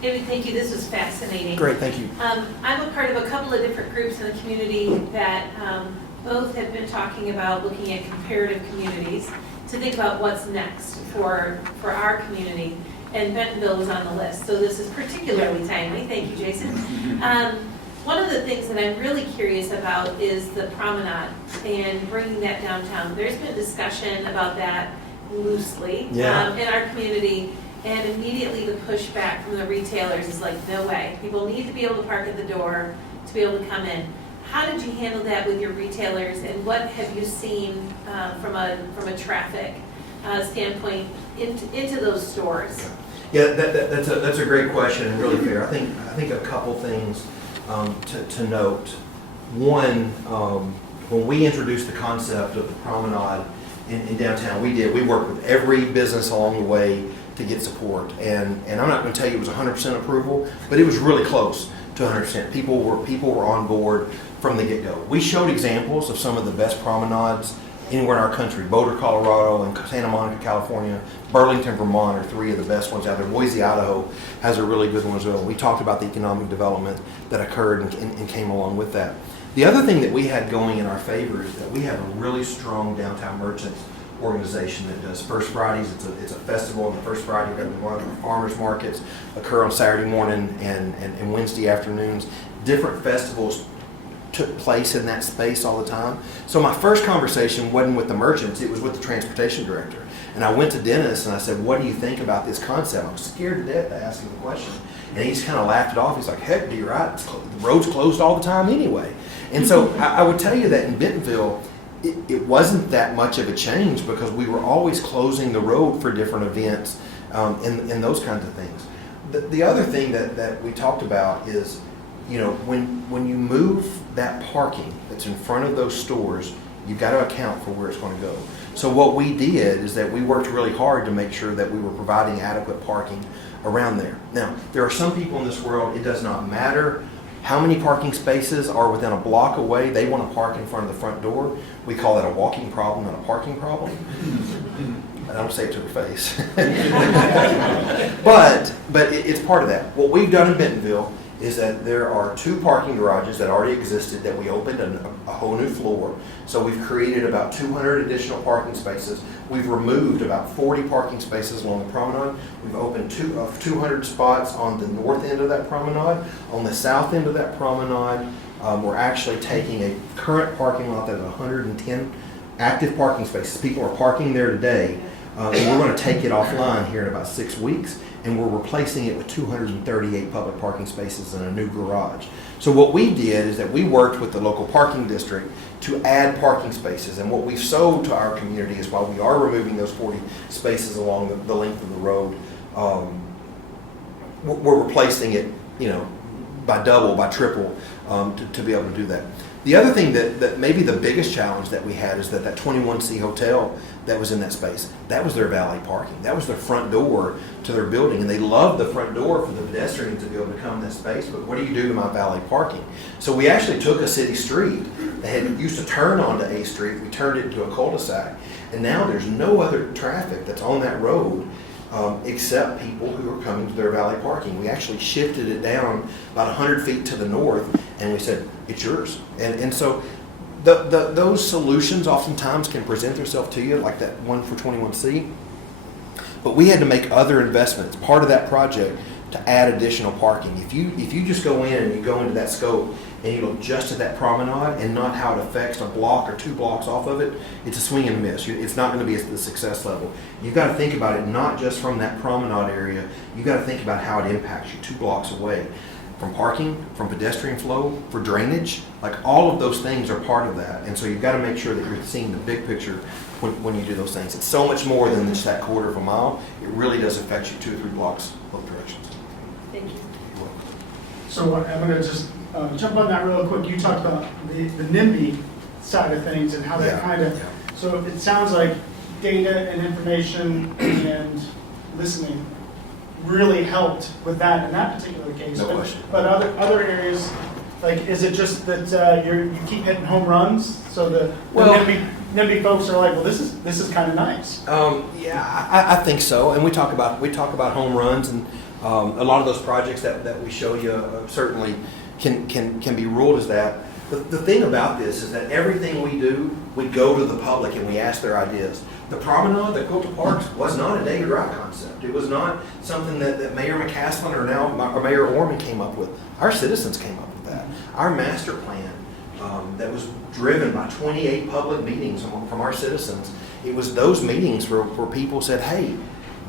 David, thank you. This was fascinating. Great, thank you. I'm a part of a couple of different groups in the community that both have been talking about looking at comparative communities to think about what's next for our community. And Bentonville was on the list, so this is particularly timely. Thank you, Jason. One of the things that I'm really curious about is the promenade and bringing that downtown. There's been discussion about that loosely in our community, and immediately the pushback from the retailers is like, no way. People need to be able to park at the door to be able to come in. How did you handle that with your retailers, and what have you seen from a traffic standpoint into those stores? Yeah, that's a great question and really fair. I think a couple things to note. One, when we introduced the concept of the promenade in downtown, we worked with every business along the way to get support, and I'm not going to tell you it was 100% approval, but it was really close to 100%. People were on board from the get-go. We showed examples of some of the best promenades anywhere in our country. Boulder, Colorado, and Santa Monica, California, Burlington, Vermont are three of the best ones out there. Boise, Idaho has a really good one as well. We talked about the economic development that occurred and came along with that. The other thing that we had going in our favor is that we have a really strong downtown merchants organization that does First Fridays. It's a festival on the first Friday. We've got one of our farmers markets occur on Saturday morning and Wednesday afternoons. Different festivals took place in that space all the time. So my first conversation wasn't with the merchants, it was with the transportation director. And I went to Dennis and I said, what do you think about this concept? I was scared to death to ask him the question. And he just kind of laughed it off. He's like, heck, you're right. The road's closed all the time anyway. And so I would tell you that in Bentonville, it wasn't that much of a change because we were always closing the road for different events and those kinds of things. The other thing that we talked about is, you know, when you move that parking that's in front of those stores, you've got to account for where it's going to go. So what we did is that we worked really hard to make sure that we were providing adequate parking around there. Now, there are some people in this world, it does not matter how many parking spaces are within a block away, they want to park in front of the front door. We call that a walking problem, not a parking problem. I don't say it to her face. but it's part of that. What we've done in Bentonville is that there are 2 parking garages that already existed that we opened a whole new floor. So we've created about 200 additional parking spaces. We've removed about 40 parking spaces along the promenade. We've opened 200 spots on the north end of that promenade. On the south end of that promenade, we're actually taking a current parking lot that has 110 active parking spaces. People are parking there today. And we're going to take it offline here in about 6 weeks, and we're replacing it with 238 public parking spaces and a new garage. So what we did is that we worked with the local parking district to add parking spaces, and what we've sold to our community is while we are removing those 40 spaces along the length of the road, we're replacing it, you know, by double, by triple, to be able to do that. The other thing that maybe the biggest challenge that we had is that 21C hotel that was in that space, that was their valet parking. That was their front door to their building, and they loved the front door for the pedestrians to be able to come in that space, but what do you do to my valet parking? So we actually took a city street that used to turn onto A Street, we turned it into a cul-de-sac, and now there's no other traffic that's on that road except people who are coming to their valet parking. We actually shifted it down about 100 feet to the north, and we said, it's yours. And so those solutions oftentimes can present themselves to you, like that one for 21C. But we had to make other investments, part of that project, to add additional parking. If you just go in and you go into that scope and you look just at that promenade and not how it affects a block or 2 blocks off of it, it's a swing and a miss. It's not going to be at the success level. You've got to think about it not just from that promenade area. You've got to think about how it impacts you 2 blocks away. From parking, from pedestrian flow, for drainage, like all of those things are part of that. And so you've got to make sure that you're seeing the big picture when you do those things. It's so much more than just that quarter of a mile. It really does affect you 2 or 3 blocks both directions. Thank you. So I'm going to just jump on that real quick. You talked about the NIMBY side of things and how that kind of, so it sounds like data and information and listening really helped with that in that particular case. No question. But other areas, like, is it just that you keep hitting home runs? So the NIMBY folks are like, well, this is kind of nice. I think so. And we talk about home runs, and A lot of those projects that we show you certainly can be ruled as that. The thing about this is that everything we do, we go to the public and we ask their ideas. The promenade, the Quilter Parks, was not a David Wright concept. It was not something that Mayor McCaslin or Mayor Orman came up with. Our citizens came up with that. Our master plan that was driven by 28 public meetings from our citizens. It was those meetings where people said, hey,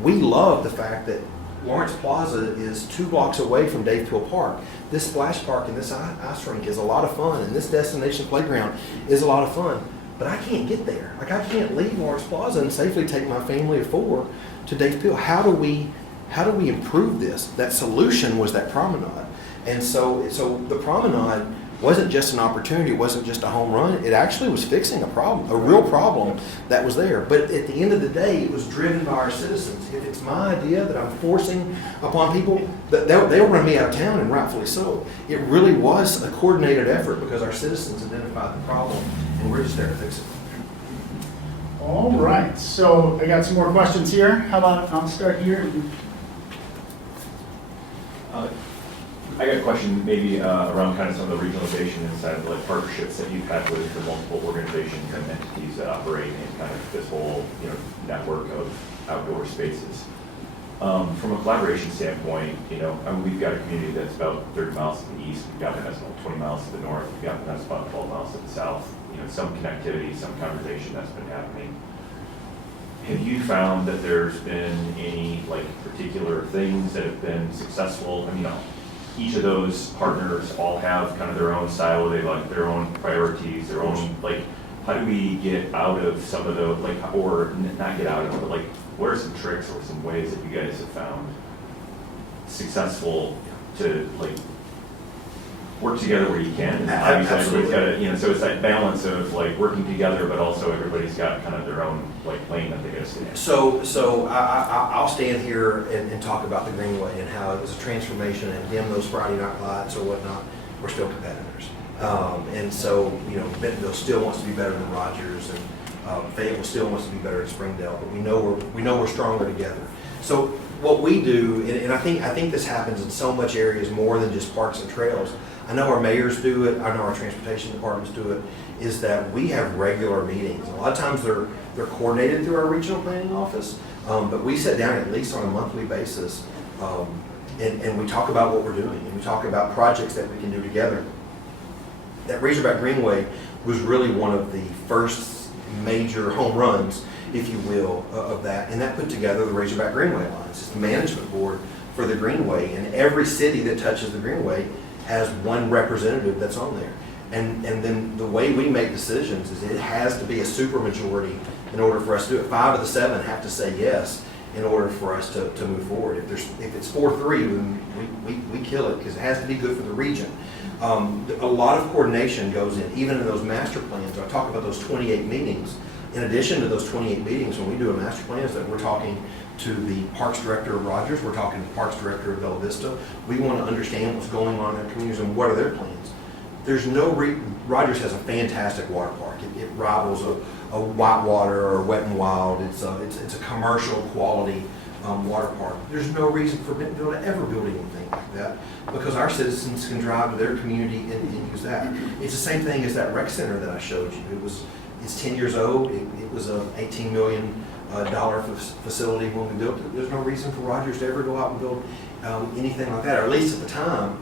we love the fact that Lawrence Plaza is 2 blocks away from Dave Peel Park. This splash park and this ice rink is a lot of fun, and this destination playground is a lot of fun. But I can't get there. Like, I can't leave Lawrence Plaza and safely take my family of 4 to Dave Peel. How do we improve this? That solution was that promenade. And so the promenade wasn't just an opportunity, it wasn't just a home run, it actually was fixing a problem, a real problem that was there. But at the end of the day, it was driven by our citizens. If it's my idea that I'm forcing upon people, they'll run me out of town, and rightfully so. It really was a coordinated effort because our citizens identified the problem, and we're just there to fix it. All right, so I got some more questions here. How about I'll start here? I got a question maybe around kind of some of the regionalization inside of like partnerships that you've had with the multiple organizations and entities that operate in kind of this whole network of outdoor spaces. From a collaboration standpoint, I mean, we've got a community that's about 30 miles to the east, we've got one that's about 20 miles to the north, we've got one that's about 12 miles to the south. Some connectivity, some conversation that's been happening. Have you found that there's been any like particular things that have been successful? I mean, each of those partners all have kind of their own style, they like their own priorities, their own, like, how do we get out of some of the, like, or not get out of it, but like, what are some tricks or some ways that you guys have found successful to like work together where you can? And obviously everybody's got to, so it's that balance of like working together, but also everybody's got kind of their own like lane that they got to stay in. So I'll stand here and talk about the Greenway and how it was a transformation, and dim those Friday night lights or whatnot. We're still competitors, and so Bentonville still wants to be better than Rogers, and Fayetteville still wants to be better than Springdale. But we know we're stronger together. So what we do, and I think this happens in so much areas more than just parks and trails. I know our mayors do it, I know our transportation departments do it, is that we have regular meetings. A lot of times they're coordinated through our regional planning office, but we sit down at least on a monthly basis, and we talk about what we're doing, and we talk about projects that we can do together. That Razorback Greenway was really one of the first major home runs, if you will, of that, and that put together the Razorback Greenway Alliance. It's the management board for the Greenway, and every city that touches the Greenway has one representative that's on there. And then the way we make decisions is it has to be a supermajority in order for us to do it. 5 of the 7 have to say yes in order for us to move forward. If it's 4-3, then we kill it because it has to be good for the region. A lot of coordination goes in, even in those master plans. I talk about those 28 meetings. In addition to those 28 meetings, when we do a master plan, is that we're talking to the Parks Director of Rogers, we're talking to the Parks Director of Bella Vista. We want to understand what's going on in their communities and what are their plans. There's no Rogers has a fantastic water park. It rivals a Whitewater or Wet and Wild. It's a commercial quality water park. There's no reason for Bentonville to ever build anything like that because our citizens can drive to their community and use that. It's the same thing as that rec center that I showed you. It's 10 years old. It was an $18 million facility when we built it. There's no reason for Rogers to ever go out and build anything like that, or at least at the time,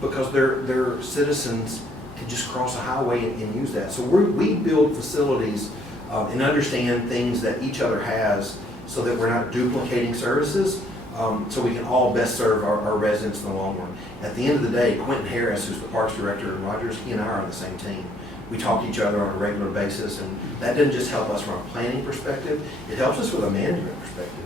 because their citizens can just cross a highway and use that. So we build facilities and understand things that each other has so that we're not duplicating services, so we can all best serve our residents in the long run. At the end of the day, Quentin Harris, who's the Parks Director at Rogers, he and I are on the same team. We talk to each other on a regular basis, and that doesn't just help us from a planning perspective, it helps us with a management perspective.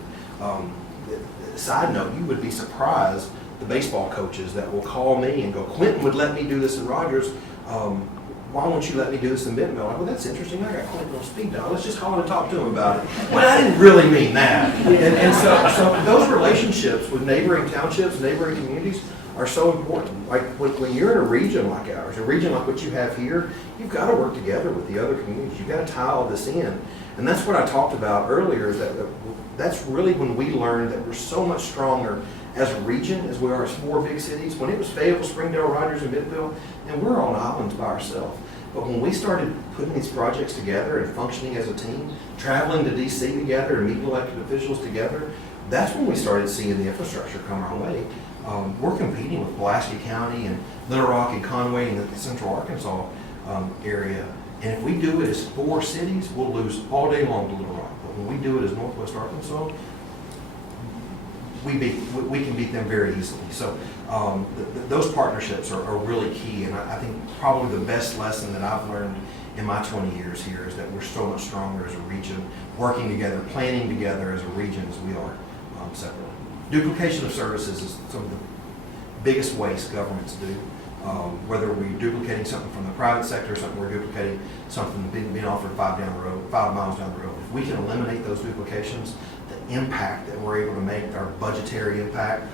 Side note, you would be surprised the baseball coaches that will call me and go, Quentin would let me do this in Rogers, why won't you let me do this in Bentonville? I'm like, well, that's interesting, I got Quentin on speed dial, let's just call him and talk to him about it. Well, I didn't really mean that. And so those relationships with neighboring townships, neighboring communities, are so important. Like when you're in a region like ours, a region like what you have here, you've got to work together with the other communities. You've got to tie all this in. And that's what I talked about earlier, is that that's really when we learned that we're so much stronger as a region as we are as 4 big cities. When it was Fayetteville, Springdale, Rogers, and Bentonville, and we're on islands by ourselves. But when we started putting these projects together and functioning as a team, traveling to DC together and meeting elected officials together, that's when we started seeing the infrastructure come our way. We're competing with Pulaski County and Little Rock and Conway and the Central Arkansas area. And if we do it as 4 cities, we'll lose all day long to Little Rock. But when we do it as Northwest Arkansas, we can beat them very easily. So those partnerships are really key. And I think probably the best lesson that I've learned in my 20 years here is that we're so much stronger as a region, working together, planning together as a region as we are separately. Duplication of services is some of the biggest waste governments do. Whether we're duplicating something from the private sector or something we're duplicating something being offered 5 miles down the road. If we can eliminate those duplications, the impact that we're able to make, our budgetary impact,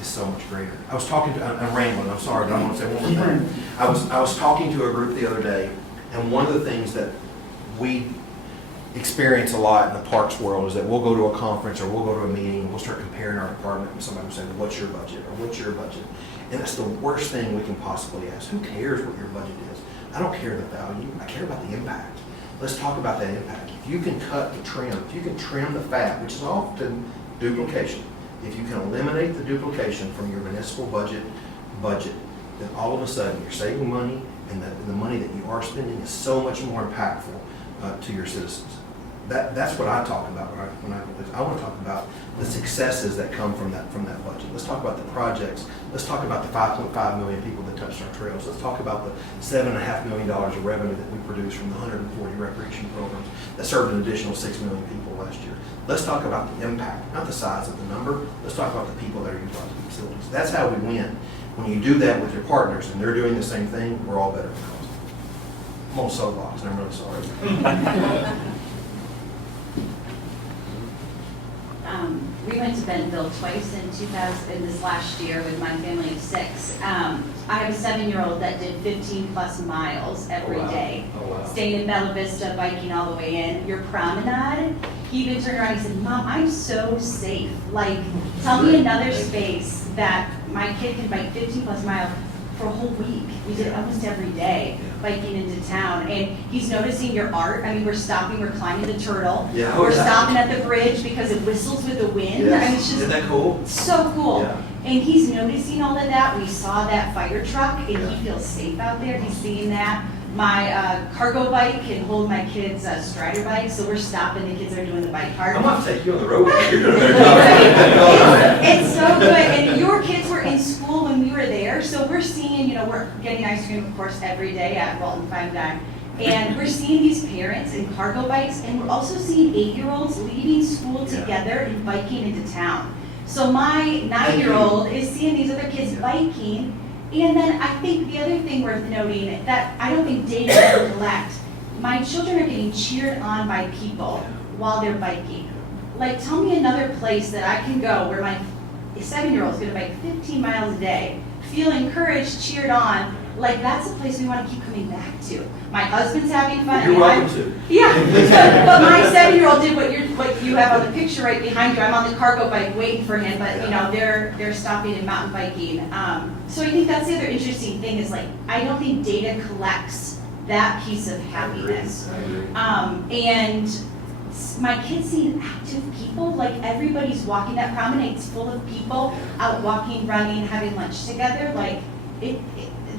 is so much greater. I was talking to, I'm rambling, I'm sorry, but I want to say one more thing. I was talking to a group the other day, and one of the things that we experience a lot in the parks world is that we'll go to a conference or we'll go to a meeting and we'll start comparing our department and somebody will say, well, what's your budget or what's your budget? And that's the worst thing we can possibly ask. Who cares what your budget is? I don't care the value, I care about the impact. Let's talk about that impact. If you can cut the trim, if you can trim the fat, which is often duplication, if you can eliminate the duplication from your municipal budget, then all of a sudden you're saving money, and the money that you are spending is so much more impactful to your citizens. That's what I talk about when I want to talk about the successes that come from that budget. Let's talk about the projects. Let's talk about the 5.5 million people that touched our trails. Let's talk about the $7.5 million of revenue that we produced from the 140 recreation programs that served an additional 6 million people last year. Let's talk about the impact, not the size of the number. Let's talk about the people that are utilizing the facilities. That's how we win. When you do that with your partners and they're doing the same thing, we're all better because. I'm on soapbox, and I'm really sorry. We went to Bentonville twice in this last year with my family of 6. I have a 7-year-old that did 15 plus miles every day. Oh, wow. Staying in Bella Vista, biking all the way in. Your promenade, he even turned around and he said, Mom, I'm so safe. Like, tell me another space that my kid can bike 15 plus miles for a whole week. We did it almost every day, biking into town. And he's noticing your art. I mean, we're stopping, we're climbing the turtle. Yeah. We're stopping at the bridge because it whistles with the wind. Yes. I mean, it's just Isn't that cool? so cool. Yeah. And he's noticing all of that. We saw that fire truck and Yeah. he feels safe out there. He's seeing that. My cargo bike can hold my kids' Strider bike, so we're stopping. The kids are doing the bike park. I'm about to take you on the road. You're doing a better job. It's so good. And your kids were in school when we were there, so we're seeing, we're getting ice cream, of course, every day at Walton Fine Dine. And we're seeing these parents in cargo bikes, and we're also seeing 8-year-olds leaving school together and biking into town. So my 9-year-old is seeing these other kids biking. And then I think the other thing worth noting that I don't think data can collect, my children are getting cheered on by people while they're biking. Like, tell me another place that I can go where my 7-year-old is going to bike 15 miles a day, feel encouraged, cheered on. Like, that's a place we want to keep coming back to. My husband's having fun. You're welcome to. Yeah, but my 7-year-old did what you have on the picture right behind you. I'm on the cargo bike waiting for him, but they're stopping and mountain biking. So I think that's the other interesting thing is, like, I don't think data collects that piece of happiness. I agree. And my kids see active people, like everybody's walking. That promenade's full of people out walking, running, having lunch together. Like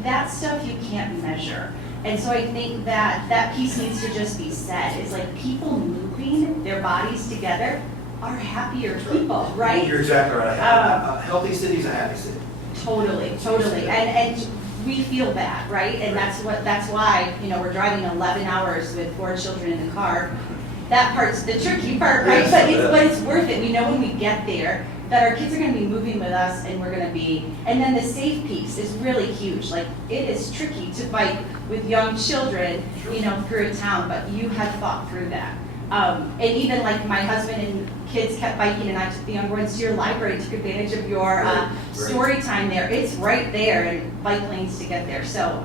that stuff you can't measure. And so I think that piece needs to just be said. It's like people moving their bodies together are happier people, right? You're exactly right. A healthy city's a happy city. Totally. And we feel that, right? And that's why, we're driving 11 hours with 4 children in the car. That part's the tricky part, right? Yes, But it's worth it. We know when we get there that our kids are going to be moving with us, and we're going to be, and then the safe piece is really huge. Like, it is tricky to bike with young children, through a town, but you have thought through that. And even like my husband and kids kept biking, and I took the younger ones to your library, took advantage of your story time there. It's right there, and bike lanes to get there. So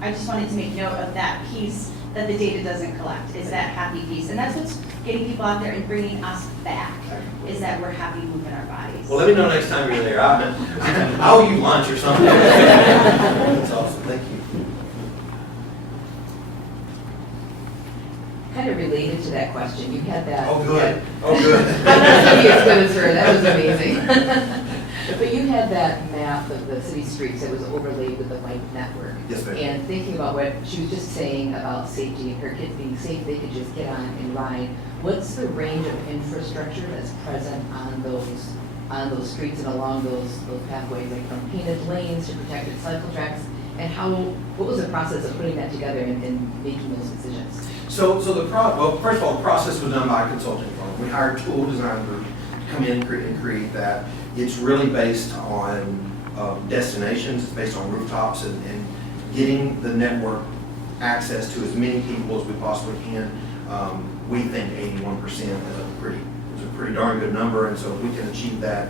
I just wanted to make note of that piece that the data doesn't collect, is that happy piece. And that's what's getting people out there and bringing us back, is that we're happy moving our bodies. Well, let me know next time you're there. I owe you lunch or something. That's awesome, thank you. Kind of related to that question, you had that. Oh, good, oh, good. I'm not going to be as good as her, that was amazing. But you had that map of the city streets that was overlaid with the white network. Yes, ma'am. And thinking about what she was just saying about safety, and her kids being safe, they could just get on and ride. What's the range of infrastructure that's present on those streets and along those pathways, like from painted lanes to protected cycle tracks? And what was the process of putting that together and making those decisions? So well, first of all, the process was done by a consulting firm. We hired Tool Design Group to come in and create that. It's really based on destinations, it's based on rooftops and getting the network access to as many people as we possibly can. We think 81% is a pretty darn good number, and so if we can achieve that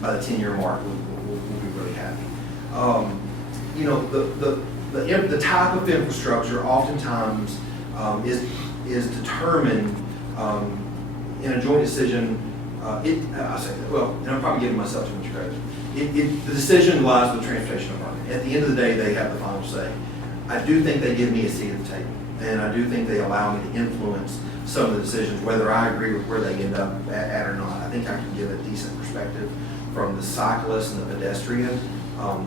by the 10-year mark, we'll be really happy. You know, the type of infrastructure oftentimes is determined in a joint decision. I say that, well, and I'm probably giving myself too much credit. The decision lies with the transportation department. At the end of the day, they have the final say. I do think they give me a seat at the table, and I do think they allow me to influence some of the decisions, whether I agree with where they end up at or not. I think I can give a decent perspective from the cyclist and the pedestrian,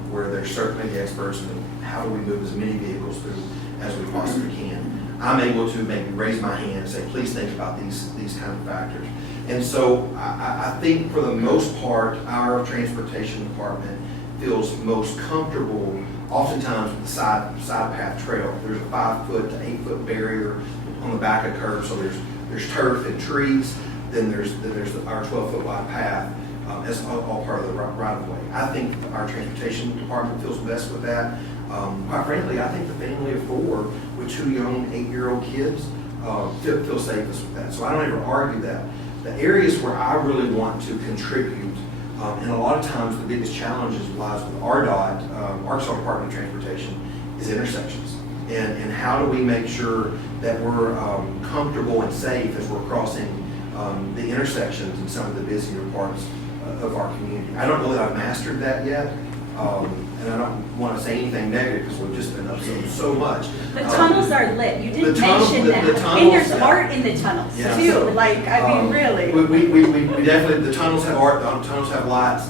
where they're certainly the experts in how do we move as many vehicles through as we possibly can. I'm able to maybe raise my hand and say, please think about these kind of factors. And so I think for the most part, our transportation department feels most comfortable oftentimes with the side path trail. There's a 5-foot to 8-foot barrier on the back of curves, so there's turf and trees, then there's our 12-foot wide path as all part of the right of way. I think our transportation department feels best with that. Quite frankly, I think the family of 4 with 2 young 8-year-old kids feel safest with that. So I don't ever argue that. The areas where I really want to contribute, and a lot of times the biggest challenges lies with RDOT, Arkansas Department of Transportation, is intersections. And how do we make sure that we're comfortable and safe as we're crossing the intersections in some of the busier parts of our community. I don't know that I've mastered that yet, and I don't want to say anything negative because we've just been up so much. The tunnels are lit, you didn't the tunnels- mention the- that. the And tunnels, there's yeah. art in the tunnels Yeah. too, like, I mean, really. We definitely, the tunnels have art, the tunnels have lights.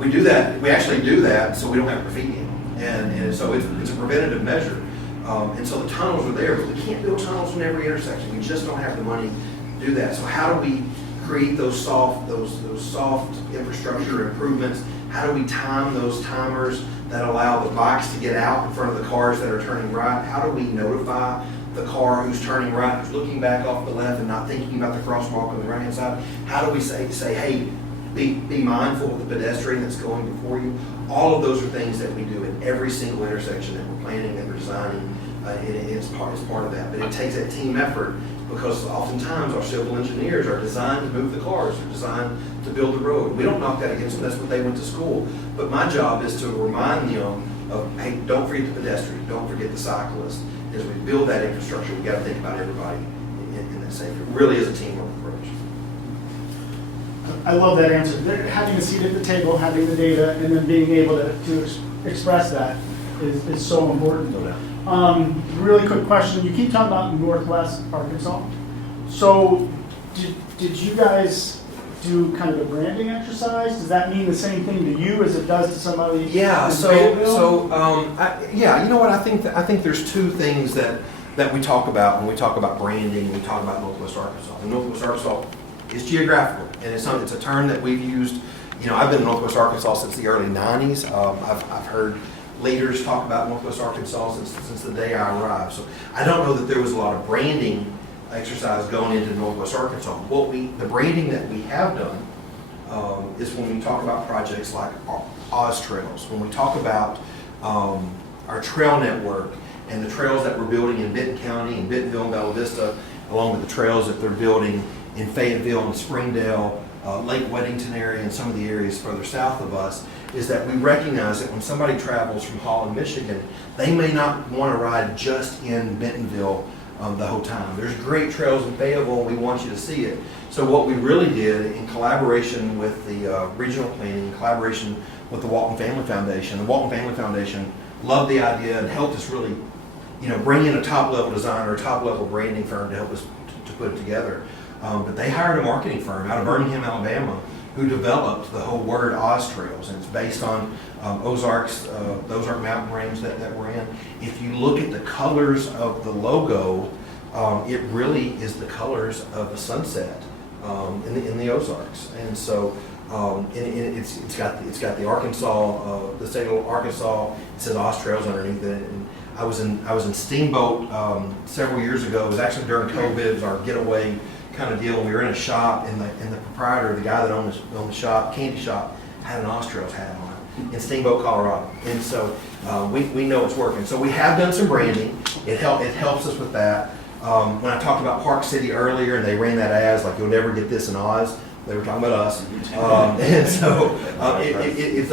We do that, we actually do that so we don't have graffiti in them. And so it's a preventative measure. And so the tunnels are there, but we can't build tunnels in every intersection. We just don't have the money to do that. So how do we create those soft infrastructure improvements? How do we time those timers that allow the bikes to get out in front of the cars that are turning right? How do we notify the car who's turning right, who's looking back off the left and not thinking about the crosswalk on the right-hand side? How do we say, hey, be mindful of the pedestrian that's going before you? All of those are things that we do in every single intersection that we're planning, that we're designing. It's part of that. But it takes that team effort because oftentimes our civil engineers are designed to move the cars, they're designed to build the road. We don't knock that against them, that's what they went to school. But my job is to remind them of, hey, don't forget the pedestrian, don't forget the cyclist. As we build that infrastructure, we got to think about everybody in that safety. It really is a teamwork approach. I love that answer. Having a seat at the table, having the data, and then being able to express that is so important. No doubt. Really quick question. You keep talking about Northwest Arkansas. So did you guys do kind of a branding exercise? Does that mean the same thing to you as it does to somebody Yeah. in So Fayetteville? you know what? I think there's 2 things that we talk about when we talk about branding. We talk about Northwest Arkansas. And Northwest Arkansas is geographical, and it's a term that we've used. You know, I've been in Northwest Arkansas since the early '90s. I've heard leaders talk about Northwest Arkansas since the day I arrived. So I don't know that there was a lot of branding exercise going into Northwest Arkansas. The branding that we have done is when we talk about projects like Oz Trails, when we talk about our trail network and the trails that we're building in Benton County, in Bentonville and Bella Vista, along with the trails that they're building in Fayetteville and Springdale, Lake Weddington area and some of the areas further south of us, is that we recognize that when somebody travels from Holland, Michigan, they may not want to ride just in Bentonville the whole time. There's great trails in Fayetteville, and we want you to see it. So what we really did, in collaboration with the regional planning, in collaboration with the Walton Family Foundation, the Walton Family Foundation loved the idea and helped us really, bring in a top-level designer, a top-level branding firm to help us to put it together. But they hired a marketing firm out of Birmingham, Alabama, who developed the whole word Oz Trails, and it's based on Ozarks, the Ozark mountain range that we're in. If you look at the colors of the logo, it really is the colors of the sunset in the Ozarks, and so it's got the Arkansas, the state of Arkansas. It says Oz Trails underneath it. And I was in Steamboat several years ago. It was actually during COVID. It was our getaway kind of deal. We were in a shop, and the proprietor, the guy that owned the shop, candy shop, had an Oz Trails hat on in Steamboat, Colorado. And so we know it's working. So we have done some branding. It helps us with that. When I talked about Park City earlier, and they ran that as like, you'll never get this in Oz, they were talking about us. And so it's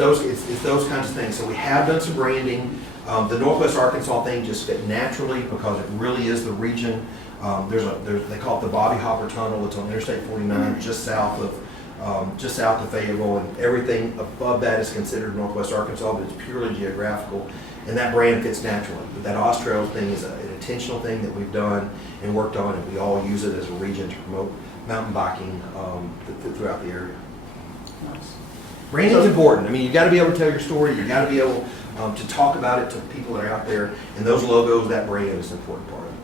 those kinds of things. So we have done some branding. The Northwest Arkansas thing just fit naturally because it really is the region. They call it the Bobby Hopper Tunnel. It's on Interstate 49, just south of Fayetteville, and everything above that is considered Northwest Arkansas, but it's purely geographical, and that brand fits naturally. But that Oz Trails thing is an intentional thing that we've done and worked on, and we all use it as a region to promote mountain biking throughout the area. Nice. Branding's important. I mean, you got to be able to tell your story. You got to be able to talk about it to people that are out there, and those logos, that brand is an important part of it.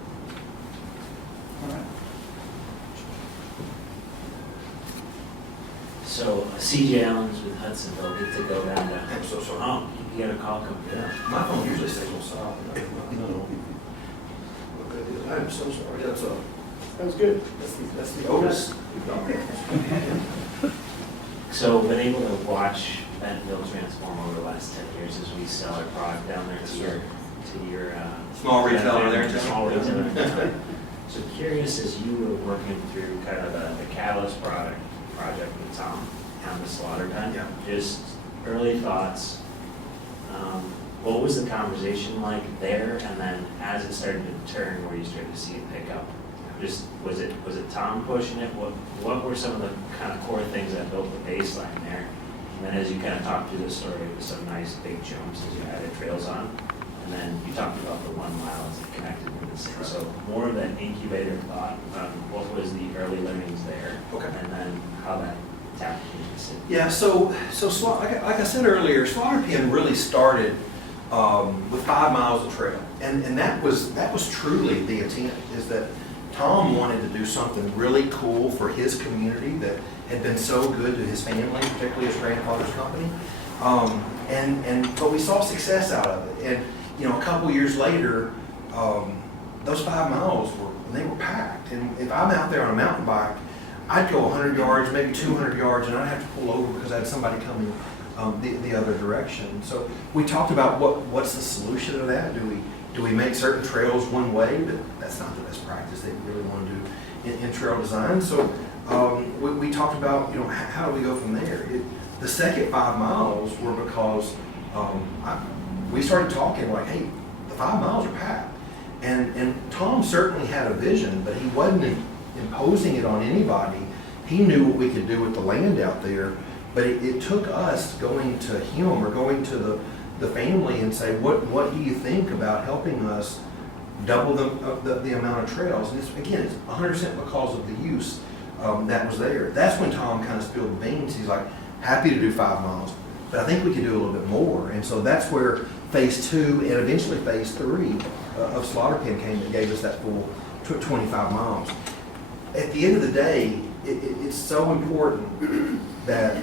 All right. So CJ Allen's with Hudsonville, get to go down to, I'm so sorry. oh, you get a call coming down. My phone usually stays on silent. No. I'm so sorry. That was good. That's the Otis. So been able to watch Bentonville transform over the last 10 years as we sell our product down there to your Small retailer there in town. Small retailer in town. So curious, as you were working through kind of the Catalyst project with Tom on the slaughter pen, Yeah. just early thoughts. What was the conversation like there, and then as it started to turn, where you started to see it pick up? Just was it Tom pushing it? What were some of the kind of core things that built the baseline there? And then as you kind of talked through the story with some nice big jumps as you added trails on, and then you talked about the 1 mile as it connected with the city. So more of that incubator thought on what was the early learnings there, Okay. and then how that tapped into the city. Yeah, so like I said earlier, Slaughter Pen really started with 5 miles of trail, and that was truly the intent. Is that Tom wanted to do something really cool for his community that had been so good to his family, particularly his grandfather's company, but we saw success out of it. And a couple years later, those 5 miles were packed. And if I'm out there on a mountain bike, I'd go 100 yards, maybe 200 yards, and I'd have to pull over because I had somebody coming the other direction. So we talked about what's the solution to that. Do we make certain trails one way? But that's not the best practice that you really want to do in trail design. So we talked about how do we go from there. The second 5 miles were because we started talking like, hey, the 5 miles are packed, and Tom certainly had a vision, but he wasn't imposing it on anybody. He knew what we could do with the land out there, but it took us going to him or going to the family and say, what do you think about helping us double the amount of trails? And it's 100% because of the use that was there. That's when Tom kind of spilled the beans. He's like, happy to do 5 miles, but I think we could do a little bit more. And so that's where phase 2 and eventually phase 3 of Slaughter Pen came and gave us that full 25 miles. At the end of the day, it's so important that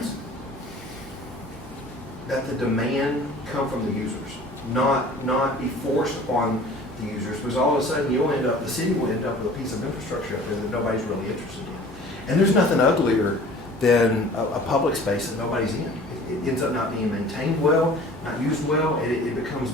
the demand come from the users, not be forced upon the users, because all of a sudden the city will end up with a piece of infrastructure out there that nobody's really interested in. And there's nothing uglier than a public space that nobody's in. It ends up not being maintained well, not used well, and it becomes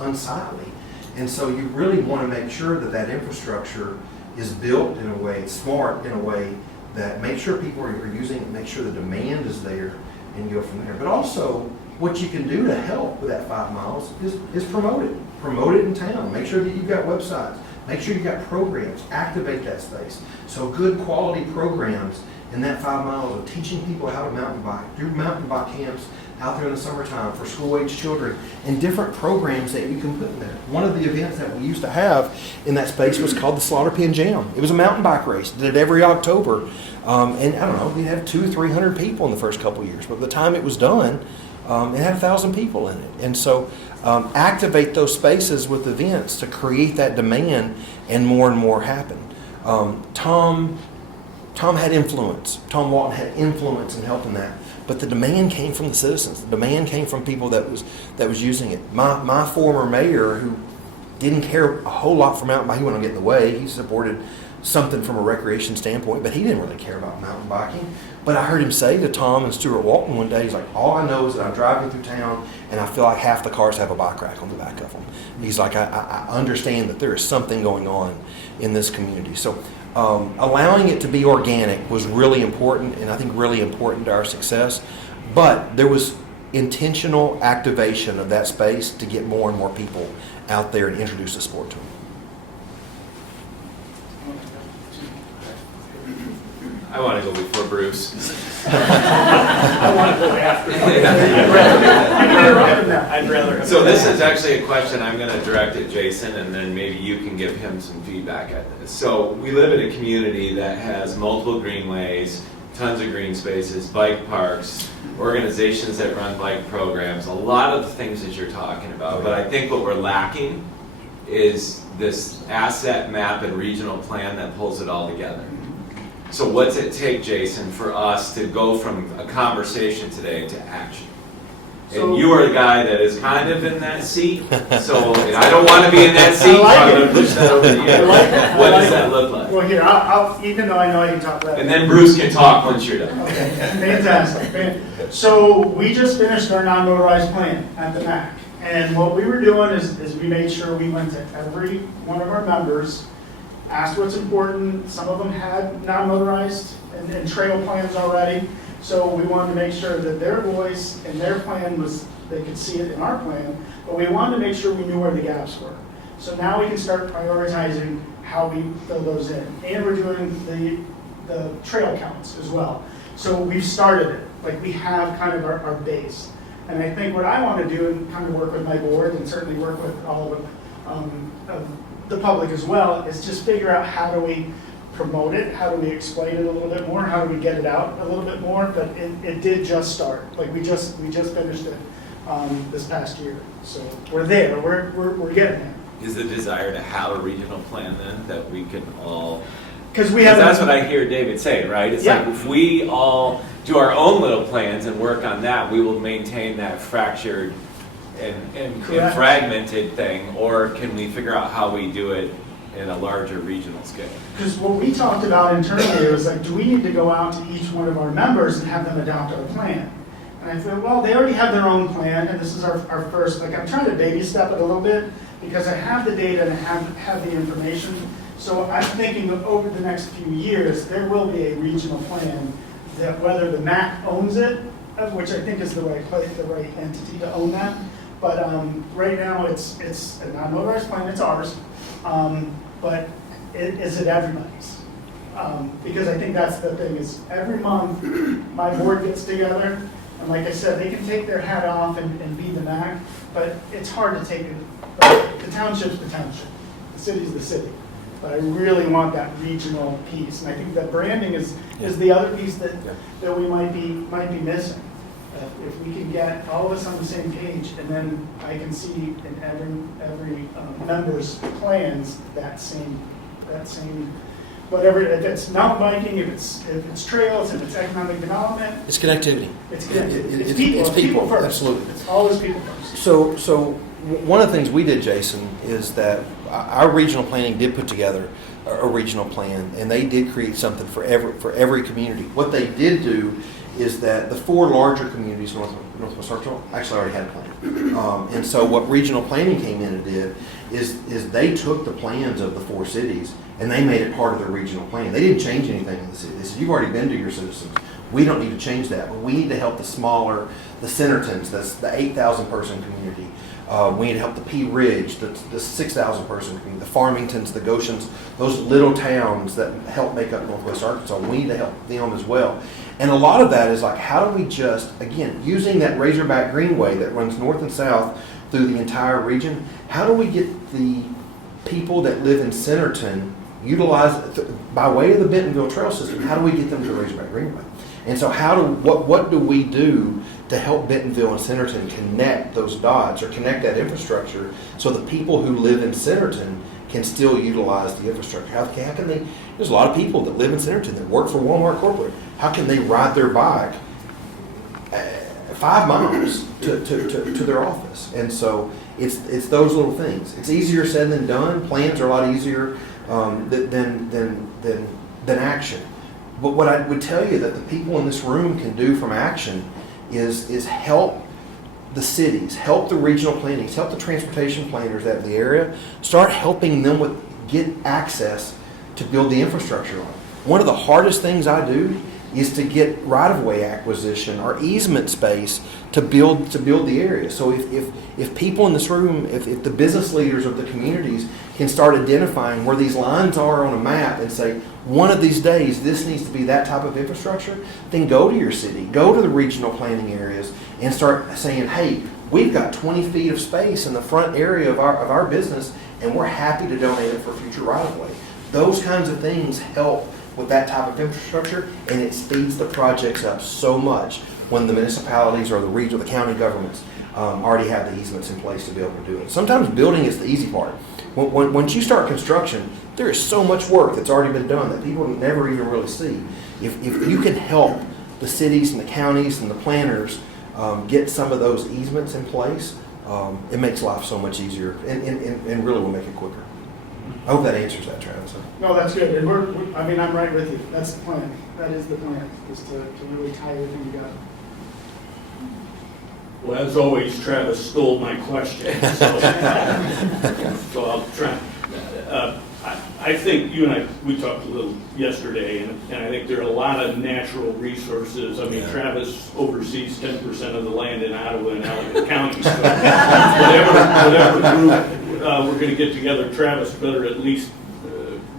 unsightly. And so you really want to make sure that infrastructure is built in a way, it's smart in a way that make sure people are using it, make sure the demand is there, and go from there. But also, what you can do to help with that 5 miles is promote it. Promote it in town. Make sure that you've got websites. Make sure you've got programs. Activate that space. So good quality programs in that 5 miles of teaching people how to mountain bike, do mountain bike camps out there in the summertime for school-age children, and different programs that you can put in there. One of the events that we used to have in that space was called the Slaughter Pen Jam. It was a mountain bike race. Did it every October. And I don't know, we'd have 200 or 300 people in the first couple of years. But by the time it was done, it had 1,000 people in it. And so activate those spaces with events to create that demand, and more happen. Tom had influence. Tom Walton had influence in helping that. But the demand came from the citizens. The demand came from people that was using it. My former mayor, who didn't care a whole lot for mountain biking, he wouldn't get in the way. He supported something from a recreation standpoint, but he didn't really care about mountain biking. But I heard him say to Tom and Stuart Walton one day, he's like, all I know is that I'm driving through town and I feel like half the cars have a bike rack on the back of them. He's like, I understand that there is something going on in this community. So allowing it to be organic was really important, and I think really important to our success. But there was intentional activation of that space to get more and more people out there and introduce the sport to them. I want to go before Bruce. I want to go after. I'd rather. So this is actually a question I'm going to direct at Jason, and then maybe you can give him some feedback at this. So we live in a community that has multiple greenways, tons of green spaces, bike parks, organizations that run bike programs, a lot of the things that you're talking about. But I think what we're lacking is this asset map and regional plan that pulls it all together. So what's it take, Jason, for us to go from a conversation today to action? And you are the guy that is kind of in that seat, so and I don't want to be in that seat, so I'm going to push that over to you. What does that look like? Well, here, I'll even though I know I can talk about it. And then Bruce can talk once you're done. Okay, fantastic. So we just finished our non-motorized plan at the MAC. And what we were doing is we made sure we went to every one of our members, asked what's important. Some of them had non-motorized and trail plans already. So we wanted to make sure that their voice and their plan was, they could see it in our plan, but we wanted to make sure we knew where the gaps were. So now we can start prioritizing how we fill those in. And we're doing the trail counts as well. So we've started it, like we have kind of our base. And I think what I want to do and kind of work with my board and certainly work with all of the public as well is just figure out how do we promote it, how do we explain it a little bit more, how do we get it out a little bit more, but it did just start. Like we just finished it this past year. So we're there, we're getting there. Is the desire to have a regional plan then that we can all, Because we have. that's what I hear David saying, right? It's like if we all do our own little plans and work on that, we will maintain that fractured and fragmented thing, or can we figure out how we do it in a larger regional scale? Because what we talked about internally was like, do we need to go out to each one of our members and have them adopt our plan? And I said, well, they already have their own plan, and this is our first, like I'm trying to baby step it a little bit, because I have the data and I have the information. So I'm thinking that over the next few years, there will be a regional plan that whether the MAC owns it, which I think is the right place, the right entity to own that. But right now, it's a non-motorized plan, it's ours. But is it everybody's? Because I think that's the thing is every month my board gets together and like I said, they can take their hat off and be the MAC, but it's hard to take it. The township's the township, the city's the city. But I really want that regional piece, and I think that branding is the other piece that we might be missing. If we can get all of us on the same page, and then I can see in every member's plans that same whatever, if it's mountain biking, if it's trails, if it's economic development. It's connectivity. It's connectivity. It's people first. Absolutely. It's always people first. So one of the things we did, Jason, is that our regional planning did put together a regional plan, and they did create something for every community. What they did do is that the 4 larger communities, Northwest Arkansas, actually already had a plan. And so what regional planning came in and did is they took the plans of the 4 cities and they made it part of their regional plan. They didn't change anything in the city. They said, you've already been to your citizens. We don't need to change that, but we need to help the smaller, the Centertons, that's the 8,000 person community. We need to help the Pea Ridge, the 6,000 person community, the Farmingtons, the Goshens, those little towns that help make up Northwest Arkansas. We need to help them as well. And a lot of that is like, how do we just, again, using that Razorback Greenway that runs north and south through the entire region, how do we get the people that live in Centerton utilize, by way of the Bentonville Trail System, how do we get them to the Razorback Greenway? And so what do we do to help Bentonville and Centerton connect those dots or connect that infrastructure so the people who live in Centerton can still utilize the infrastructure? How can they, there's a lot of people that live in Centerton that work for Walmart Corporate. How can they ride their bike 5 miles to their office? And so it's those little things. It's easier said than done. Plans are a lot easier than action. But what I would tell you that the people in this room can do from action is help the cities, help the regional plannings, help the transportation planners that in the area, start helping them get access to build the infrastructure on. One of the hardest things I do is to get right-of-way acquisition or easement space to build the area. So if people in this room, if the business leaders of the communities can start identifying where these lines are on a map and say, one of these days this needs to be that type of infrastructure, then go to your city, go to the regional planning areas and start saying, hey, we've got 20 feet of space in the front area of our business and we're happy to donate it for future right-of-way. Those kinds of things help with that type of infrastructure, and it speeds the projects up so much when the municipalities or the regional, the county governments already have the easements in place to be able to do it. Sometimes building is the easy part. Once you start construction, there is so much work that's already been done that people never even really see. If you can help the cities and the counties and the planners get some of those easements in place, it makes life so much easier and really will make it quicker. I hope that answers that, Travis. No, that's good. And I'm right with you. That's the plan. That is the plan, is to really tie everything together. Well, as always, Travis stole my question, so I'll try. I think you and we talked a little yesterday, and I think there are a lot of natural resources. I mean, Yeah. Travis oversees 10% of the land in Ottawa and Allegan County, so whatever group we're going to get together, Travis better at least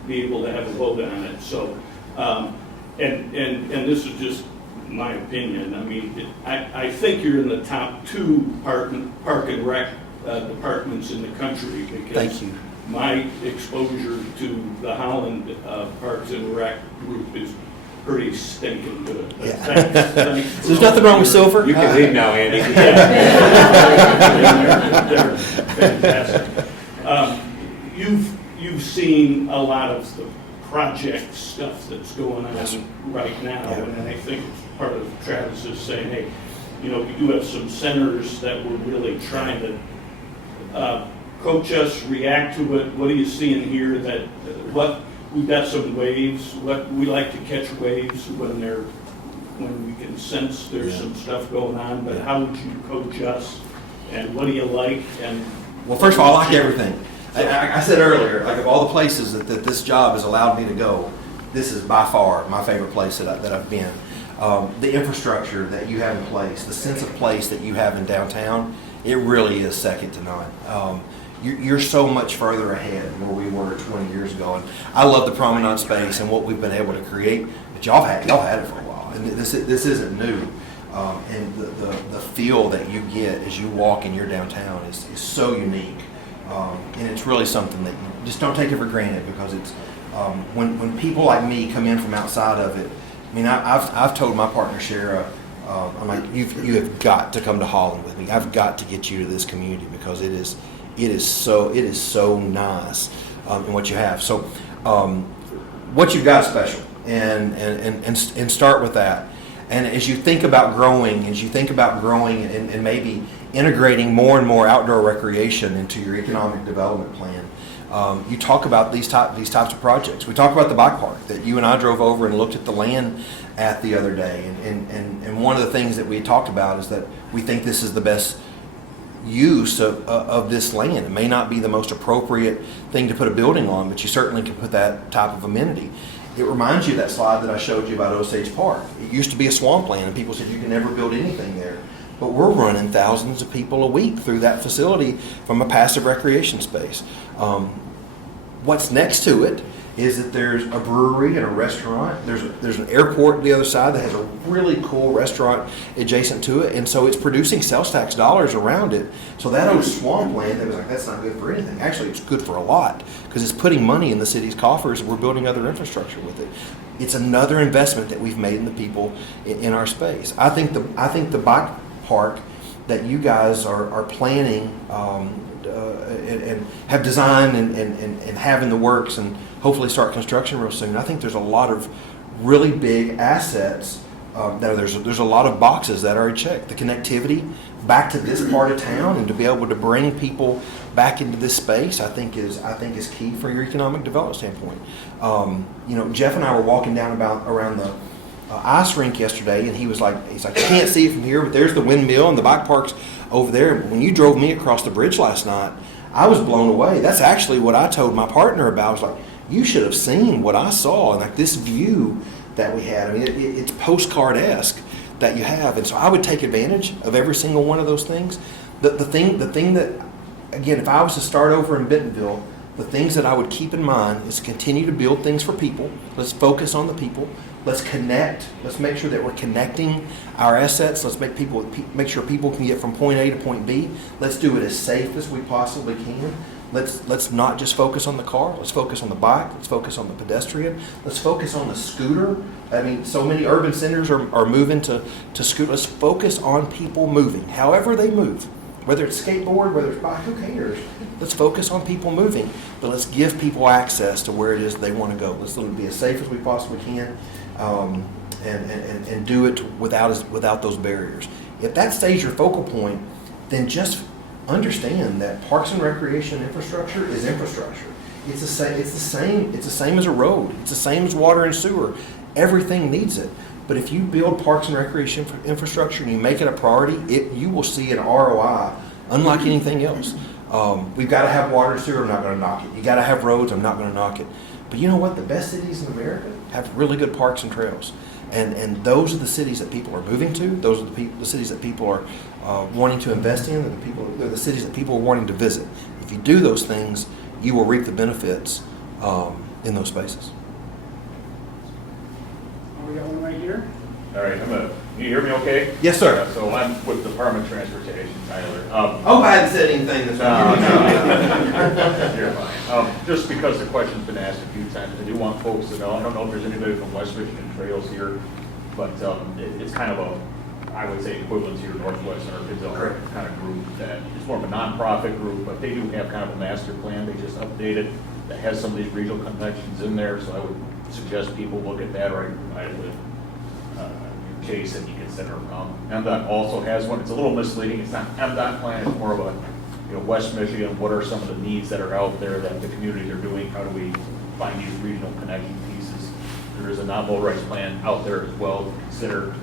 be able to have a vote on it. So, and this is just my opinion. I mean, I think you're in the top 2 park and rec departments in the country, because Thank you. my exposure to the Holland Parks and Rec group is pretty stinking good. Yeah. Thanks There's nothing wrong with silver. You can leave now, Andy. They're fantastic. You've seen a lot of the project stuff that's going on Yes, sir. right now, Yeah. and I think part of Travis is saying, hey, you have some centers that were really trying to coach us, react to it. What are you seeing here? We've got some waves. We like to catch waves when we can sense there's some stuff going on. But how would you coach us? And what do you like? And Well, first of all, I like everything. I said earlier, like of all the places that this job has allowed me to go, this is by far my favorite place that I've been. The infrastructure that you have in place, the sense of place that you have in downtown, it really is second to none. You're so much further ahead than where we were 20 years ago. And I love the promenade space and what we've been able to create, but y'all had it for a while. And this isn't new. And the feel that you get as you walk in your downtown is so unique. And it's really something that you just don't take it for granted, because it's when people like me come in from outside of it. I mean, I've told my partner Shara, I'm like, you have got to come to Holland with me. I've got to get you to this community, because it is so nice in what you have. So what you've got is special, and start with that. And as you think about growing, and maybe integrating more and more outdoor recreation into your economic development plan, You talk about these types of projects. We talk about the bike park that you and I drove over and looked at the land at the other day. And one of the things that we talked about is that we think this is the best use of this land. It may not be the most appropriate thing to put a building on, but you certainly can put that type of amenity. It reminds you of that slide that I showed you about Osage Park. It used to be a swampland, and people said you can never build anything there. But we're running thousands of people a week through that facility from a passive recreation space. What's next to it is that there's a brewery and a restaurant. There's an airport on the other side that has a really cool restaurant adjacent to it, and so it's producing sales tax dollars around it. So that old swampland that was like, that's not good for anything. Actually, it's good for a lot because it's putting money in the city's coffers, and we're building other infrastructure with it. It's another investment that we've made in the people in our space. I think the bike park that you guys are planning and have designed and have in the works and hopefully start construction real soon. I think there's a lot of really big assets. There's a lot of boxes that are checked. The connectivity back to this part of town and to be able to bring people back into this space, I think is key for your economic development standpoint. Jeff and I were walking down around the ice rink yesterday, and he's like, you can't see it from here, but there's the windmill and the bike park's over there. When you drove me across the bridge last night, I was blown away. That's actually what I told my partner about. I was like, you should have seen what I saw, and like this view that we had. I mean, it's postcard-esque that you have, and so I would take advantage of every single one of those things. The thing that, again, if I was to start over in Bentonville, the things that I would keep in mind is continue to build things for people. Let's focus on the people. Let's connect. Let's make sure that we're connecting our assets. Let's make sure people can get from point A to point B. Let's do it as safe as we possibly can. Let's not just focus on the car. Let's focus on the bike. Let's focus on the pedestrian. Let's focus on the scooter. I mean, so many urban centers are moving to scooter. Let's focus on people moving, however they move. Whether it's skateboard, whether it's bike, who cares? Let's focus on people moving, but let's give people access to where it is they want to go. Let's be as safe as we possibly can, and do it without those barriers. If that stays your focal point, then just understand that parks and recreation infrastructure is infrastructure. It's the same as a road. It's the same as water and sewer. Everything needs it. But if you build parks and recreation infrastructure and you make it a priority, you will see an ROI unlike anything else. We've got to have water and sewer. I'm not going to knock it. You got to have roads. I'm not going to knock it. But you know what? The best cities in America have really good parks and trails, and those are the cities that people are moving to. Those are the cities that people are wanting to invest in. They're the cities that people are wanting to visit. If you do those things, you will reap the benefits in those spaces. We got one right here. All right, you hear me okay? Yes, sir. So I'm with Department of Transportation, Tyler. Oh, I hadn't said anything this No. You're fine. Just because the question's been asked a few times, I do want folks to know, I don't know if there's anybody from West Michigan Trails here, but it's kind of I would say equivalent to your Northwest Arkansas kind of group that is more of a nonprofit group, but they do have kind of a master plan they just updated that has some of these regional connections in there, so I would suggest people look at that, or I can provide it with Chase and you can send her around. MDOT also has one. It's a little misleading. It's not MDOT plan. It's more of a West Michigan. What are some of the needs that are out there that the communities are doing? How do we find these regional connection pieces? There is a non-motorized plan out there as well to consider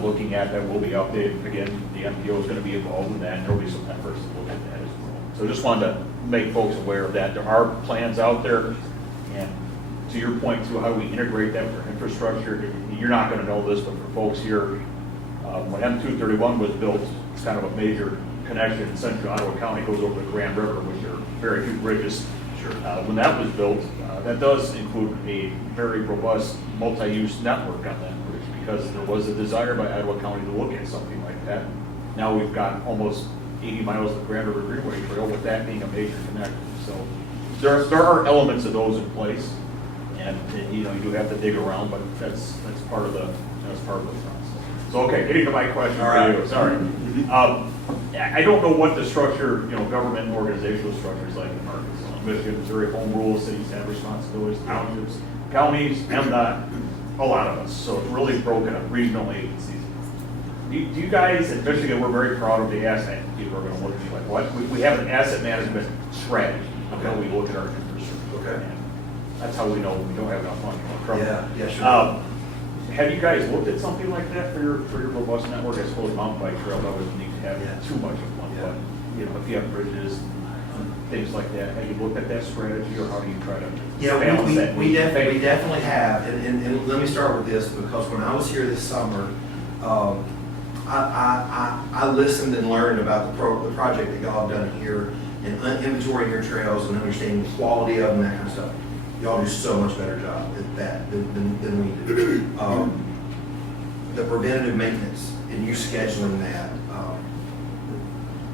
looking at that will be updated. Again, the MPO is going to be involved in that. There will be some efforts to look at that as well. So just wanted to make folks aware of that. There are plans out there, and to your point too, how do we integrate that with our infrastructure? You're not going to know this, but for folks here, when M231 was built, it's kind of a major connection in central Ottawa County, goes over the Grand River, which are very few bridges. Sure. When that was built, that does include a very robust multi-use network on that bridge, because there was a desire by Ottawa County to look at something like that. Now we've got almost 80 miles of Grand River Greenway Trail, with that being a major connection. So there are elements of those in place. And you do have to dig around, but that's part of the process. So okay, getting to my question for you. Sorry, I don't know what the structure, government and organizational structure is like in Arkansas, Michigan, Missouri. Home rule, cities have responsibilities, townships, counties, MDOT, a lot of us. So it's really broken up regional agencies. Do you guys in Michigan? We're very proud of the asset. People are going to look at me like, what? We have an asset management strategy. Then we look at our infrastructure. Okay. And that's how we know we don't have enough money. We're in trouble. Yeah, sure. Have you guys looked at something like that for your robust network? I suppose mountain bike trail doesn't need to have Yeah. too much of one, Yeah. but, you know, if you have bridges, things like that, have you looked at that strategy, or how do you try to Yeah, balance that? we definitely have, and let me start with this, because when I was here this summer, I listened and learned about the project that y'all have done here, and inventorying your trails and understanding the quality of them, that kind of stuff. Y'all do so much better job at that than we do. The preventative maintenance and you scheduling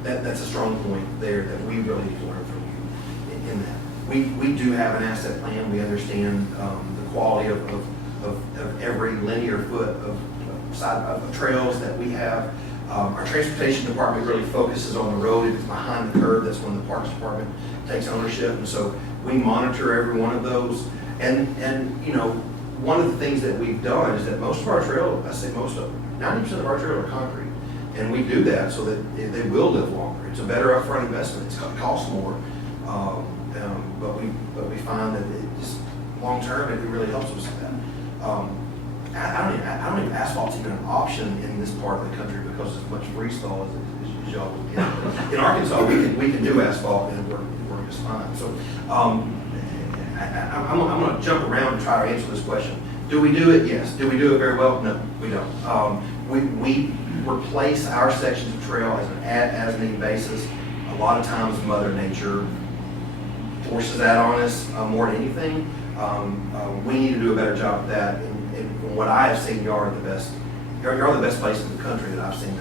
that's a strong point there that we really need to learn from you in that. We do have an asset plan. We understand the quality of every linear foot of trails that we have. Our transportation department really focuses on the road. If it's behind the curve, that's when the parks department takes ownership. And so we monitor every one of those. And you know, one of the things that we've done is that most of our trail, I say most of them, 90% of our trail are concrete. And we do that so that they will live longer. It's a better upfront investment. It costs more, but we find that it just long term it really helps us with that. I don't even asphalt even an option in this part of the country because as much freestyle as y'all would get. In Arkansas, we can do asphalt and work just fine. So I'm going to jump around and try to answer this question. Do we do it? Yes. Do we do it very well? No, we don't. We replace our sections of trail as an need basis. A lot of times Mother Nature forces that on us more than anything. We need to do a better job of that. And from what I have seen, you are the best. You're the best place in the country that I've seen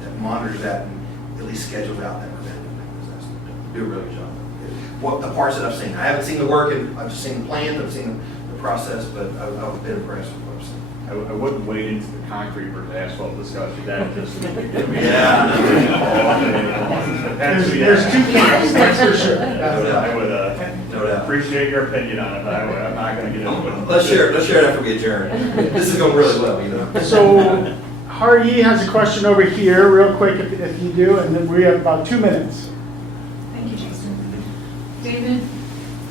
that monitors that and at least schedules out that preventative maintenance. Do a really good job. What the parts that I've seen, I haven't seen the work, and I've just seen the plans, I've seen the process, but I've been impressed with what I've seen. I wouldn't wade into the concrete versus asphalt discussion. That just. Yeah. There's two camps, that's for sure. I would No doubt. appreciate your opinion on it, but I'm not going to get into it. Let's share it after we adjourn. This is going really well, you know. So Hardy has a question over here, real quick, if you do, and then we have about 2 minutes. Thank you, Jason. David,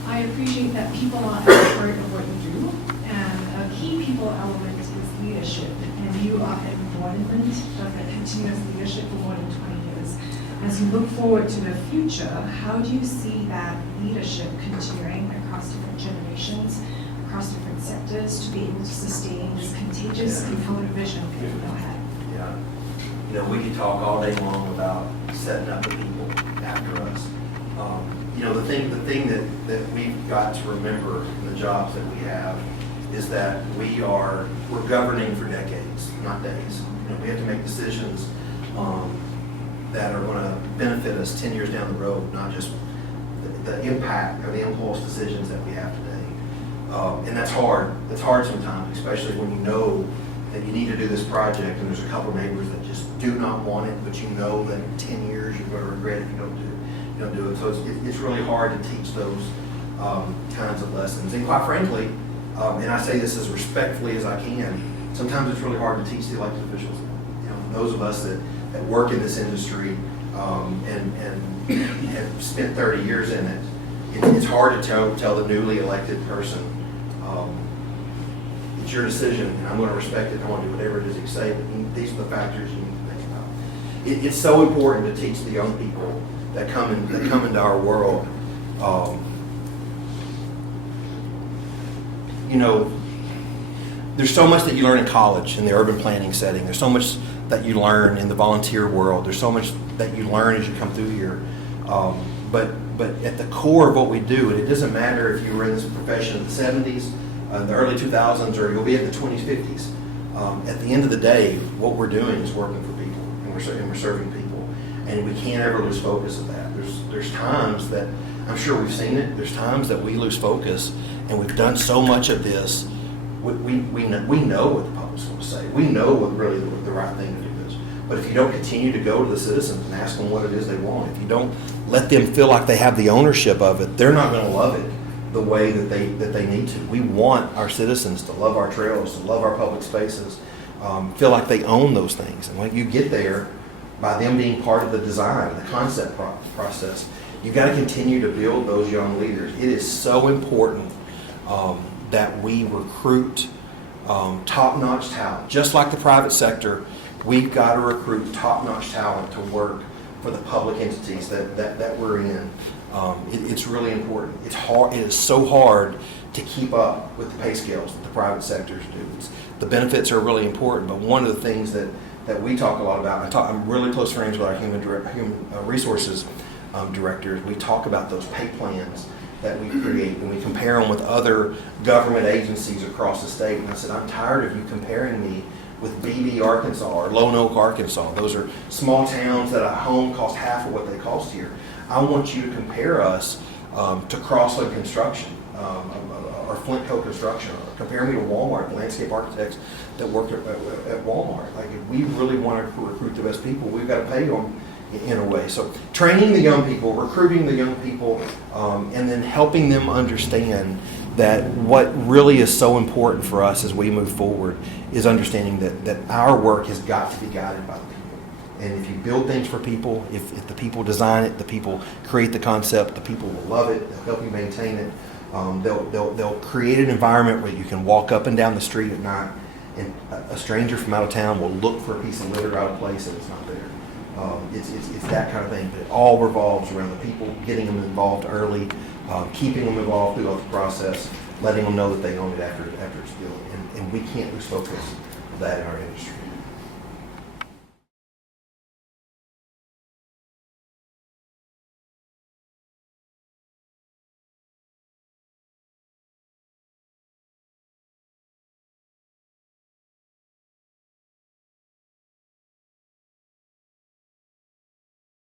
I appreciate that people are at the heart of what you do, and a key people element is leadership, and you are an embodiment of that continuous leadership for more than 20 years. As you look forward to the future, how do you see that leadership continuing across different generations, across different sectors, to be able to sustain this contagious and forward vision people know had? Yeah. You know, we could talk all day long about setting up the people after us. You know, the thing that we've got to remember in the jobs that we have is that we're governing for decades, not days. You know, we have to make decisions that are going to benefit us 10 years down the road, not just the impact or the impulse decisions that we have today. And that's hard. That's hard sometimes, especially when you know that you need to do this project and there's a couple of neighbors that just do not want it, but you know that in 10 years you're going to regret if you don't do it. So it's really hard to teach those kinds of lessons. And quite frankly, and I say this as respectfully as I can, sometimes it's really hard to teach the elected officials. You know, those of us that work in this industry and have spent 30 years in it, it's hard to tell the newly elected person, it's your decision, and I'm going to respect it. I want to do whatever it is you say, but these are the factors you need to think about. It's so important to teach the young people that come into our world. You know, there's so much that you learn in college in the urban planning setting. There's so much that you learn in the volunteer world. There's so much that you learn as you come through here. But at the core of what we do, and it doesn't matter if you were in this profession in the 70s, the early 2000s, or you'll be in the 20s, 50s. At the end of the day, what we're doing is working for people, and we're serving people, and we can't ever lose focus of that. There's times that, I'm sure we've seen it, there's times that we lose focus, and we've done so much of this, we know what the public's going to say. We know what really the right thing to do is. But if you don't continue to go to the citizens and ask them what it is they want, if you don't let them feel like they have the ownership of it, they're not going to love it the way that they need to. We want our citizens to love our trails, to love our public spaces, feel like they own those things. And when you get there, by them being part of the design, the concept process, You've got to continue to build those young leaders. It is so important that we recruit top-notch talent. Just like the private sector, we've got to recruit top-notch talent to work for the public entities that we're in. It's really important. It's hard. It is so hard to keep up with the pay scales that the private sectors do. The benefits are really important, but one of the things that we talk a lot about, I'm really close friends with our human resources directors. We talk about those pay plans that we create, and we compare them with other government agencies across the state. And I said, I'm tired of you comparing me with Beebe, Arkansas, or Lone Oak, Arkansas. Those are small towns that at home cost half of what they cost here. I want you to compare us to Crossland Construction, or Flint Co. Construction, or compare me to Walmart, landscape architects that work at Walmart. Like, if we really want to recruit the best people, we've got to pay them in a way. So training the young people, recruiting the young people, and then helping them understand that what really is so important for us as we move forward is understanding that our work has got to be guided by the people. And if you build things for people, if the people design it, the people create the concept, the people will love it, they'll help you maintain it. They'll create an environment where you can walk up and down the street at night and a stranger from out of town will look for a piece of litter out of place and it's not there. It's that kind of thing, but it all revolves around the people, getting them involved early, keeping them involved throughout the process, letting them know that they own it after it's built. And we can't lose focus of that in our industry.